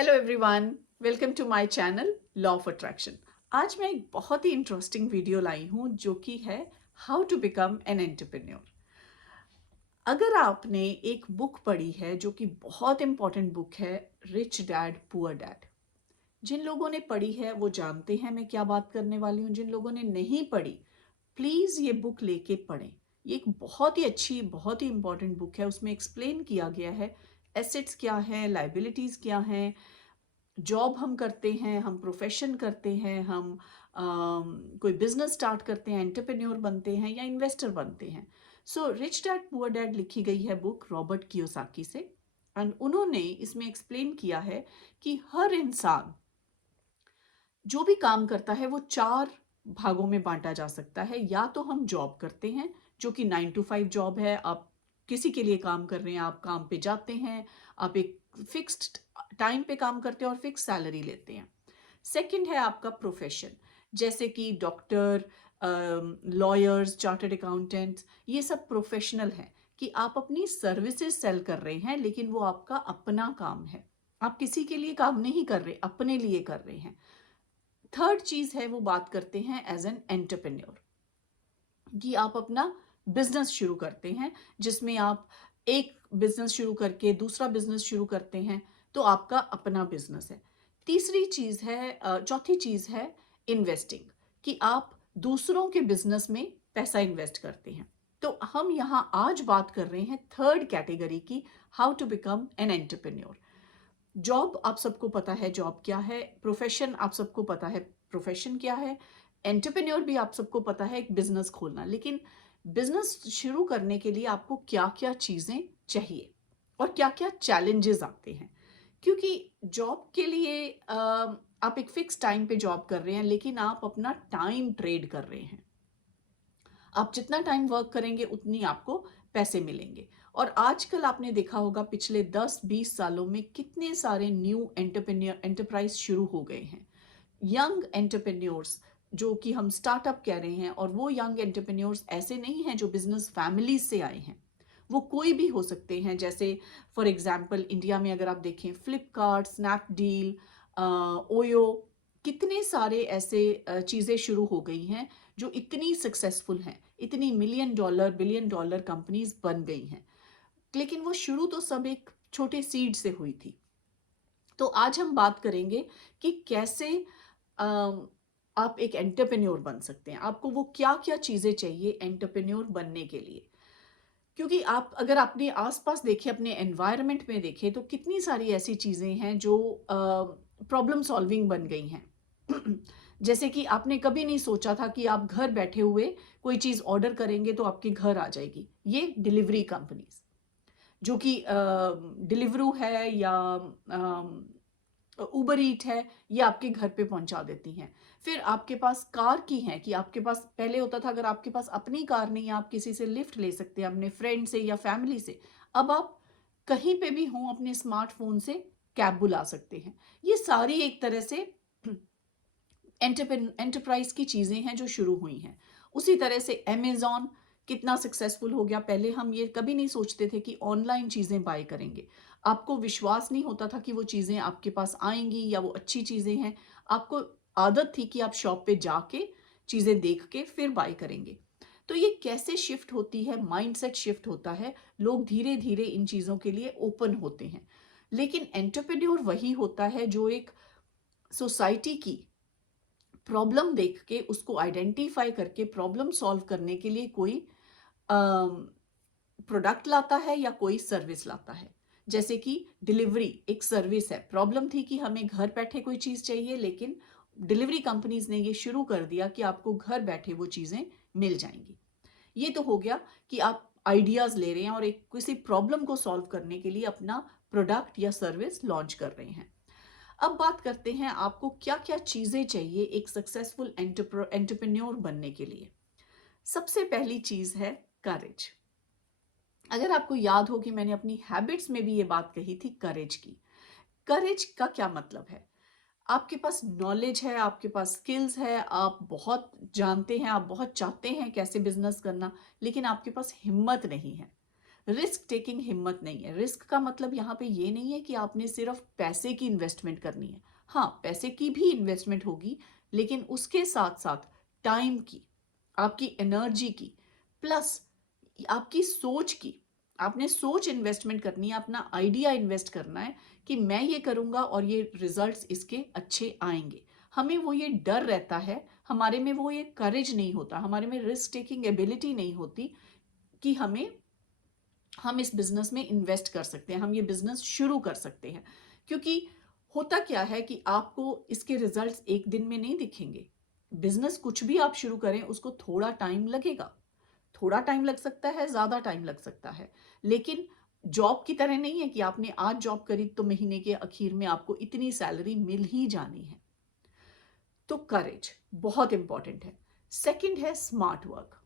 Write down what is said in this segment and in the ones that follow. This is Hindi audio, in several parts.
Hello everyone, welcome to my channel law of attraction. आज मैं एक बहुत ही इंटरेस्टिंग वीडियो लाई हूँ जो कि है how to become an entrepreneur. अगर आपने एक बुक पढ़ी है जो कि बहुत इंपॉर्टेंट बुक है, रिच डैड पुअर डैड, जिन लोगों ने पढ़ी है वो जानते हैं मैं क्या बात करने वाली हूँ। जिन लोगों ने नहीं पढ़ी, प्लीज़ ये बुक लेके पढ़ें। ये एक बहुत ही अच्छी, बहुत ही इंपॉर्टेंट बुक है। उसमें एक्सप्लेन किया गया है एसेट्स क्या हैं, लाइबिलिटीज़ क्या हैं, जॉब हम करते हैं, हम प्रोफेशन करते हैं, हम कोई बिजनेस स्टार्ट करते हैं, एंटरप्रेन्योर बनते हैं या इन्वेस्टर बनते हैं। So rich dad poor dad लिखी गई है बुक रॉबर्ट कियोसाकी से, एंड उन्होंने इसमें एक्सप्लेन किया है कि हर इंसान जो भी काम करता है वो चार भागों में बांटा जा सकता है। या तो हम जॉब करते हैं जो कि 9 to 5 जॉब है, आप किसी के लिए काम कर रहे हैं, आप काम पे जाते हैं, आप एक फिक्स्ड टाइम पे काम करते हैं और फिक्स सैलरी लेते हैं। सेकंड है आपका प्रोफेशन, जैसे कि डॉक्टर, लॉयर्स, चार्टर्ड अकाउंटेंट्स, ये सब प्रोफेशनल हैं कि आप अपनी सर्विसेज सेल कर रहे हैं, लेकिन वो आपका अपना काम है। आप किसी के लिए काम नहीं कर रहे, अपने लिए कर रहे हैं। थर्ड चीज है, वो बात करते हैं एज एन एंटरप्रेन्योर, कि आप अपना बिजनेस शुरू करते हैं, जिसमें आप एक बिजनेस शुरू करके दूसरा बिजनेस शुरू करते हैं, तो आपका अपना बिजनेस है। तीसरी चीज है, चौथी चीज है इन्वेस्टिंग, कि आप दूसरों के बिजनेस में पैसा इन्वेस्ट करते हैं। तो हम यहाँ आज बात कर रहे हैं थर्ड कैटेगरी की, how to become an entrepreneur. Job आप सबको पता है जॉब क्या है, प्रोफेशन आप सबको पता है प्रोफेशन क्या है, एंटरप्रेन्योर भी आप सबको पता है एक बिजनेस खोलना। लेकिन बिजनेस शुरू करने के लिए आपको क्या क्या चीज़ें चाहिए और क्या क्या चैलेंजेस आते हैं। क्योंकि जॉब के लिए आप एक फिक्स टाइम पे जॉब कर रहे हैं, लेकिन आप अपना टाइम ट्रेड कर रहे हैं। आप जितना टाइम वर्क करेंगे उतनी आपको पैसे मिलेंगे। और आजकल आपने देखा होगा पिछले 10-20 सालों में कितने सारे न्यू एंटरप्रेन्योर एंटरप्राइज शुरू हो गए हैं, यंग एंटरप्रेन्योर्स, जो कि हम स्टार्टअप कह रहे हैं। और वो यंग एंटरप्रेन्योर्स ऐसे नहीं हैं जो बिजनेस फैमिलीज से आए हैं, वो कोई भी हो सकते हैं। जैसे फॉर एग्जांपल इंडिया में अगर आप देखें, फ्लिपकार्ट, स्नैपडील, ओयो, कितने सारे ऐसे चीज़ें शुरू हो गई हैं जो इतनी सक्सेसफुल हैं, इतनी million dollar billion dollar companies बन गई हैं। लेकिन वो शुरू तो सब एक छोटे सीड से हुई थी। तो आज हम बात करेंगे कि कैसे अम, आप एक एंटरप्रेन्योर बन सकते हैं। आपको वो क्या क्या चीज़ें चाहिए एंटरप्रेन्योर बनने के लिए। क्योंकि आप अगर अपने आसपास देखें, अपने एनवायरनमेंट में देखें, तो कितनी सारी ऐसी चीज़ें हैं जो प्रॉब्लम सॉल्विंग बन गई हैं। जैसे कि आपने कभी नहीं सोचा था कि आप घर बैठे हुए कोई चीज़ ऑर्डर करेंगे तो आपके घर आ जाएगी। ये डिलीवरी कंपनीज जो कि डिलीवरू है या उबर ईट है, ये आपके घर पे पहुंचा देती हैं। फिर आपके पास कार की है, कि आपके पास पहले होता था अगर आपके पास अपनी कार नहीं है, आप किसी से लिफ्ट ले सकते हैं, अपने फ्रेंड से या फैमिली से। अब आप कहीं पे भी हों, अपने स्मार्टफोन से कैब बुला सकते हैं। ये सारी एक तरह से एंटरप्राइज की चीज़ें हैं जो शुरू हुई हैं। उसी तरह से अमेजॉन कितना सक्सेसफुल हो गया। पहले हम ये कभी नहीं सोचते थे कि ऑनलाइन चीज़ें बाय करेंगे। आपको विश्वास नहीं होता था कि वो चीज़ें आपके पास आएंगी या वो अच्छी चीज़ें हैं। आपको आदत थी कि आप शॉप पे जाके चीज़ें देख के फिर बाय करेंगे। तो ये कैसे शिफ्ट होती है, माइंडसेट शिफ्ट होता है, लोग धीरे धीरे इन चीज़ों के लिए ओपन होते हैं। लेकिन एंटरप्रेन्योर वही होता है जो एक सोसाइटी की प्रॉब्लम देख के उसको आइडेंटिफाई करके प्रॉब्लम सॉल्व करने के लिए कोई प्रोडक्ट लाता है या कोई सर्विस लाता है। जैसे कि डिलीवरी एक सर्विस है। प्रॉब्लम थी कि हमें घर बैठे कोई चीज़ चाहिए, लेकिन डिलीवरी कंपनीज ने ये शुरू कर दिया कि आपको घर बैठे वो चीज़ें मिल जाएंगी। ये तो हो गया कि आप आइडियाज ले रहे हैं और एक किसी प्रॉब्लम को सॉल्व करने के लिए अपना प्रोडक्ट या सर्विस लॉन्च कर रहे हैं। अब बात करते हैं आपको क्या क्या चीज़ें चाहिए एक सक्सेसफुल एंटरप्रेन्योर बनने के लिए। सबसे पहली चीज़ है करेज। अगर आपको याद हो कि मैंने अपनी हैबिट्स में भी ये बात कही थी, करेज की। करेज का क्या मतलब है? आपके पास नॉलेज है, आपके पास स्किल्स है, आप बहुत जानते हैं, आप बहुत चाहते हैं कैसे बिजनेस करना, लेकिन आपके पास हिम्मत नहीं है। रिस्क टेकिंग हिम्मत नहीं है। रिस्क का मतलब यहाँ पे ये नहीं है कि आपने सिर्फ पैसे की इन्वेस्टमेंट करनी है। हाँ, पैसे की भी इन्वेस्टमेंट होगी, लेकिन उसके साथ साथ टाइम की, आपकी एनर्जी की, प्लस आपकी सोच की। आपने सोच इन्वेस्टमेंट करनी है, अपना आइडिया इन्वेस्ट करना है कि मैं ये करूँगा और ये रिजल्ट्स इसके अच्छे आएँगे। हमें वो ये डर रहता है, हमारे में वो ये करेज नहीं होता, हमारे में रिस्क टेकिंग एबिलिटी नहीं होती कि हम इस बिज़नेस में इन्वेस्ट कर सकते हैं, हम ये बिज़नेस शुरू कर सकते हैं। क्योंकि होता क्या है कि आपको इसके रिजल्ट्स एक दिन में नहीं दिखेंगे। बिज़नेस कुछ भी आप शुरू करें, उसको थोड़ा टाइम लगेगा। थोड़ा टाइम लग सकता है, ज़्यादा टाइम लग सकता है। लेकिन जॉब की तरह नहीं है कि आपने आज जॉब करी तो महीने के आखिर में आपको इतनी सैलरी मिल ही जानी है। तो करेज बहुत इंपॉर्टेंट है। सेकंड है स्मार्ट वर्क।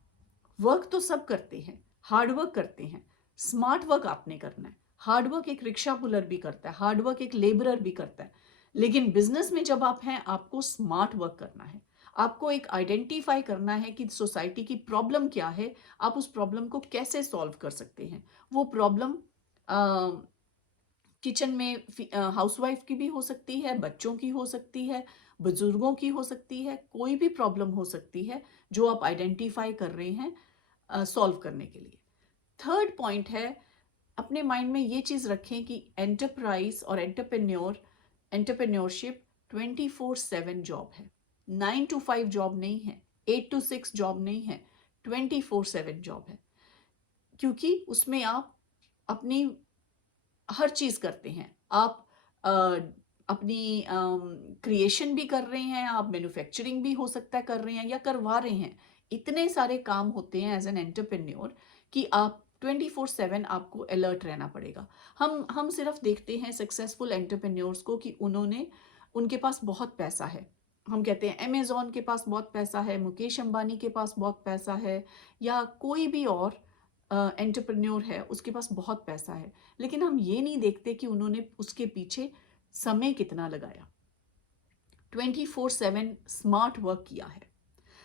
वर्क तो सब करते हैं, हार्ड वर्क करते हैं, स्मार्ट वर्क आपने करना है। हार्ड वर्क एक रिक्शा पुलर भी करता है, हार्ड वर्क एक लेबरर भी करता है। लेकिन बिजनेस में जब आप हैं, आपको स्मार्ट वर्क करना है। आपको एक आइडेंटिफाई करना है कि सोसाइटी की प्रॉब्लम क्या है, आप उस प्रॉब्लम को कैसे सॉल्व कर सकते हैं। वो प्रॉब्लम किचन में हाउसवाइफ की भी हो सकती है, बच्चों की हो सकती है, बुजुर्गों की हो सकती है, कोई भी प्रॉब्लम हो सकती है जो आप आइडेंटिफाई कर रहे हैं सॉल्व करने के लिए। थर्ड पॉइंट है, अपने माइंड में ये चीज़ रखें कि एंटरप्राइज और एंटरप्रेन्योरशिप 24/7 जॉब है। 9 to 5 जॉब नहीं है, 8 to 6 जॉब नहीं है, 24/7 जॉब है। क्योंकि उसमें आप अपनी हर चीज़ करते हैं। आप अ, अपनी क्रिएशन भी कर रहे हैं, आप मैन्युफैक्चरिंग भी हो सकता है कर रहे हैं या करवा रहे हैं। इतने सारे काम होते हैं एज़ एन एंटरप्रेन्योर कि आप 24/7 आपको अलर्ट रहना पड़ेगा। हम सिर्फ देखते हैं सक्सेसफुल एंटरप्रेन्योर्स को कि उनके पास बहुत पैसा है। हम कहते हैं अमेज़न के पास बहुत पैसा है, मुकेश अंबानी के पास बहुत पैसा है, या कोई भी और एंटरप्रेन्योर है, उसके पास बहुत पैसा है। लेकिन हम ये नहीं देखते कि उन्होंने उसके पीछे समय कितना लगाया, 24/7 स्मार्ट वर्क किया है।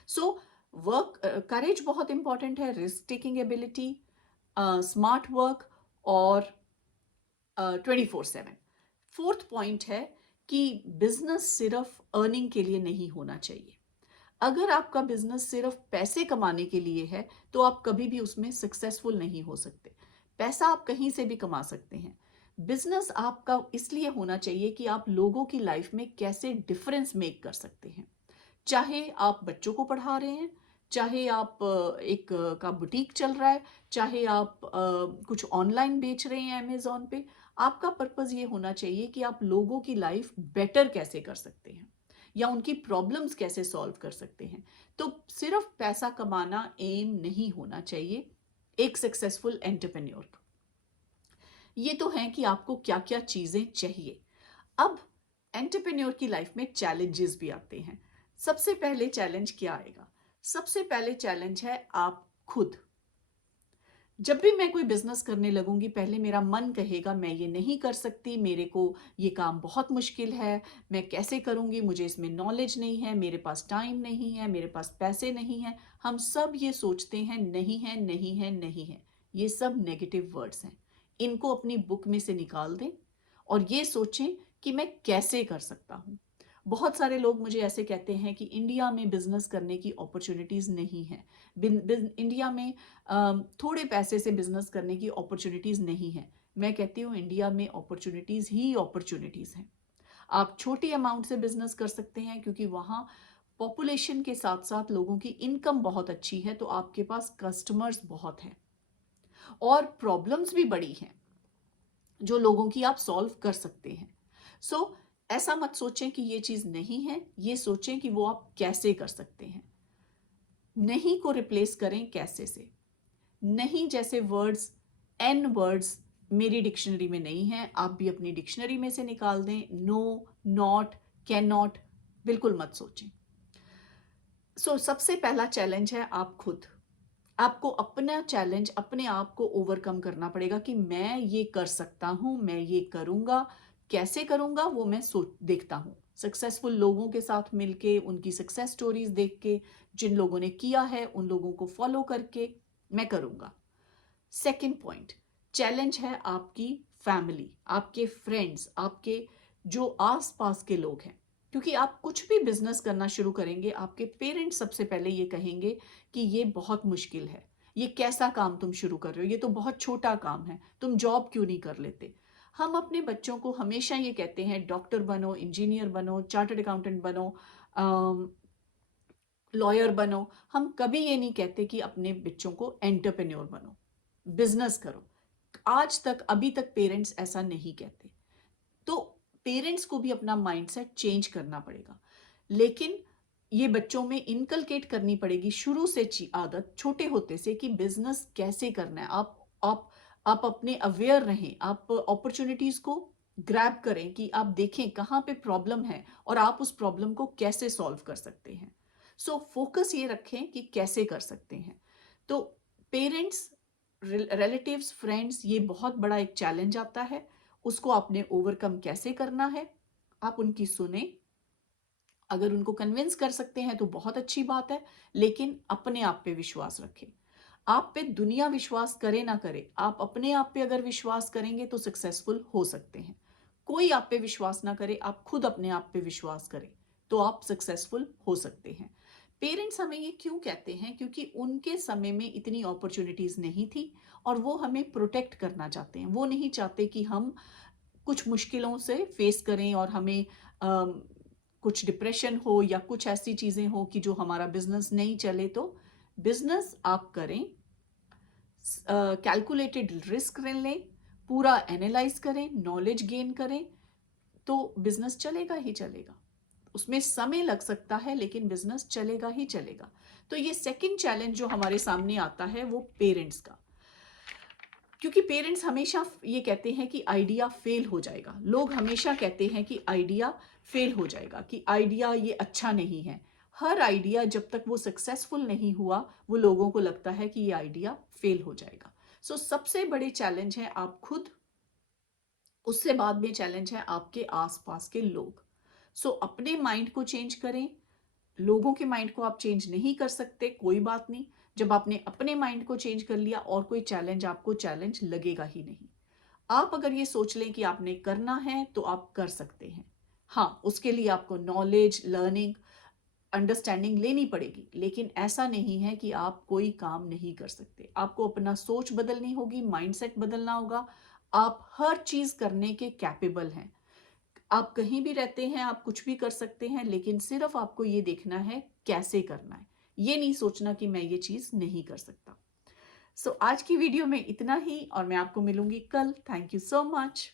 सो वर्क करेज बहुत इंपॉर्टेंट है, risk taking ability, smart work और 24/7। फोर्थ पॉइंट है कि बिजनेस सिर्फ अर्निंग के लिए नहीं होना चाहिए। अगर आपका बिजनेस सिर्फ पैसे कमाने के लिए है, तो आप कभी भी उसमें सक्सेसफुल नहीं हो सकते। पैसा आप कहीं से भी कमा सकते हैं। बिजनेस आपका इसलिए होना चाहिए कि आप लोगों की लाइफ में कैसे डिफरेंस मेक कर सकते हैं। चाहे आप बच्चों को पढ़ा रहे हैं, चाहे आप का बुटीक चल रहा है, चाहे आप कुछ ऑनलाइन बेच रहे हैं अमेज़न पे, आपका पर्पस ये होना चाहिए कि आप लोगों की लाइफ बेटर कैसे कर सकते हैं या उनकी प्रॉब्लम्स कैसे सॉल्व कर सकते हैं। तो सिर्फ पैसा कमाना एम नहीं होना चाहिए एक सक्सेसफुल एंटरप्रेन्योर का। ये तो है कि आपको क्या-क्या चीज़ें चाहिए। अब एंटरप्रेन्योर की लाइफ में चैलेंजेस भी आते हैं। सबसे पहले चैलेंज क्या आएगा? सबसे पहले चैलेंज है आप खुद। जब भी मैं कोई बिजनेस करने लगूंगी, पहले मेरा मन कहेगा मैं ये नहीं कर सकती, मेरे को ये काम बहुत मुश्किल है, मैं कैसे करूंगी, मुझे इसमें नॉलेज नहीं है, मेरे पास टाइम नहीं है, मेरे पास पैसे नहीं है। हम सब ये सोचते हैं नहीं है, नहीं है, नहीं है। ये सब नेगेटिव वर्ड्स हैं। इनको अपनी बुक में से निकाल दें और ये सोचें कि मैं कैसे कर सकता हूँ। बहुत सारे लोग मुझे ऐसे कहते हैं कि इंडिया में बिजनेस करने की अपॉर्चुनिटीज़ नहीं है। इंडिया में थोड़े पैसे से बिजनेस करने की अपॉर्चुनिटीज़ नहीं है। मैं कहती हूँ इंडिया में अपॉर्चुनिटीज़ ही अपॉर्चुनिटीज़ हैं। आप छोटी अमाउंट से बिजनेस कर सकते हैं क्योंकि वहाँ पॉपुलेशन के साथ साथ लोगों की इनकम बहुत अच्छी है, तो आपके पास कस्टमर्स बहुत हैं और प्रॉब्लम्स भी बड़ी हैं जो लोगों की आप सॉल्व कर सकते हैं। सो ऐसा मत सोचें कि ये चीज़ नहीं है, ये सोचें कि वो आप कैसे कर सकते हैं। नहीं को रिप्लेस करें कैसे से। नहीं जैसे वर्ड्स, एन वर्ड्स मेरी डिक्शनरी में नहीं है, आप भी अपनी डिक्शनरी में से निकाल दें। नो, नॉट, कैन नॉट बिल्कुल मत सोचें। सबसे पहला चैलेंज है आप खुद। आपको अपना चैलेंज अपने आप को ओवरकम करना पड़ेगा कि मैं ये कर सकता हूँ, मैं ये करूँगा। कैसे करूँगा वो मैं सोच देखता हूँ। सक्सेसफुल लोगों के साथ मिलके, उनकी सक्सेस स्टोरीज देख के, जिन लोगों ने किया है उन लोगों को फॉलो करके मैं करूँगा। सेकंड पॉइंट, चैलेंज है आपकी फैमिली, आपके फ्रेंड्स, आपके जो आस-पास के लोग हैं। क्योंकि आप कुछ भी बिज़नेस करना शुरू करेंगे, आपके पेरेंट्स सबसे पहले ये कहेंगे कि ये बहुत मुश्किल है। ये कैसा काम तुम शुरू कर रहे हो? ये तो बहुत छोटा काम है। तुम जॉब क्यों नहीं कर लेते? हम अपने बच्चों को हमेशा ये कहते हैं डॉक्टर बनो, इंजीनियर बनो, चार्टर्ड अकाउंटेंट बनो, अ, लॉयर बनो। हम कभी ये नहीं कहते कि अपने बच्चों को एंटरप्रेन्योर बनो, बिज़नेस करो। आज तक अभी तक पेरेंट्स ऐसा नहीं कहते। तो पेरेंट्स को भी अपना माइंडसेट चेंज करना पड़ेगा। लेकिन ये बच्चों में इनकलकेट करनी पड़ेगी शुरू से आदत छोटे होते से कि बिज़नेस कैसे करना है। आप अपने अवेयर रहें, आप अपॉर्च्युनिटीज़ को ग्रैब करें कि आप देखें कहाँ पे प्रॉब्लम है और आप उस प्रॉब्लम को कैसे सॉल्व कर सकते हैं। सो फोकस ये रखें कि कैसे कर सकते हैं। तो पेरेंट्स, रिलेटिव्स, फ्रेंड्स, ये बहुत बड़ा एक चैलेंज आता है। उसको आपने ओवरकम कैसे करना है? आप उनकी सुने, अगर उनको कन्विंस कर सकते हैं तो बहुत अच्छी बात है, लेकिन अपने आप पे विश्वास रखें। आप पे दुनिया विश्वास करे ना करे, आप अपने आप पे अगर विश्वास करेंगे तो सक्सेसफुल हो सकते हैं। कोई आप पे विश्वास ना करे, आप खुद अपने आप पे विश्वास करें, तो आप सक्सेसफुल हो सकते हैं। पेरेंट्स हमें ये क्यों कहते हैं? क्योंकि उनके समय में इतनी अपॉर्चुनिटीज़ नहीं थी और वो हमें प्रोटेक्ट करना चाहते हैं। वो नहीं चाहते कि हम कुछ मुश्किलों से फेस करें और हमें कुछ डिप्रेशन हो या कुछ ऐसी चीज़ें हो कि जो हमारा बिजनेस नहीं चले। तो बिजनेस आप करें, कैलकुलेटेड रिस्क लें, पूरा एनालाइज करें, नॉलेज गेन करें, तो बिजनेस चलेगा ही चलेगा। उसमें समय लग सकता है लेकिन बिजनेस चलेगा ही चलेगा। तो ये सेकंड चैलेंज जो हमारे सामने आता है वो पेरेंट्स का। क्योंकि पेरेंट्स हमेशा ये कहते हैं कि आइडिया फेल हो जाएगा। लोग हमेशा कहते हैं कि आइडिया फेल हो जाएगा, कि आइडिया ये अच्छा नहीं है। हर आइडिया जब तक वो सक्सेसफुल नहीं हुआ, वो लोगों को लगता है कि ये आइडिया फेल हो जाएगा। सो सबसे बड़े चैलेंज है आप खुद, उससे बाद में चैलेंज है आपके आसपास के लोग। सो अपने माइंड को चेंज करें। लोगों के माइंड को आप चेंज नहीं कर सकते, कोई बात नहीं। जब आपने अपने माइंड को चेंज कर लिया और कोई चैलेंज आपको चैलेंज लगेगा ही नहीं। आप अगर ये सोच लें कि आपने करना है तो आप कर सकते हैं। हाँ, उसके लिए आपको नॉलेज, लर्निंग, अंडरस्टैंडिंग लेनी पड़ेगी, लेकिन ऐसा नहीं है कि आप कोई काम नहीं कर सकते। आपको अपना सोच बदलनी होगी, माइंडसेट बदलना होगा। आप हर चीज करने के कैपेबल हैं। आप कहीं भी रहते हैं, आप कुछ भी कर सकते हैं, लेकिन सिर्फ आपको ये देखना है कैसे करना है। ये नहीं सोचना कि मैं ये चीज नहीं कर सकता। सो आज की वीडियो में इतना ही और मैं आपको मिलूंगी कल। Thank you so much.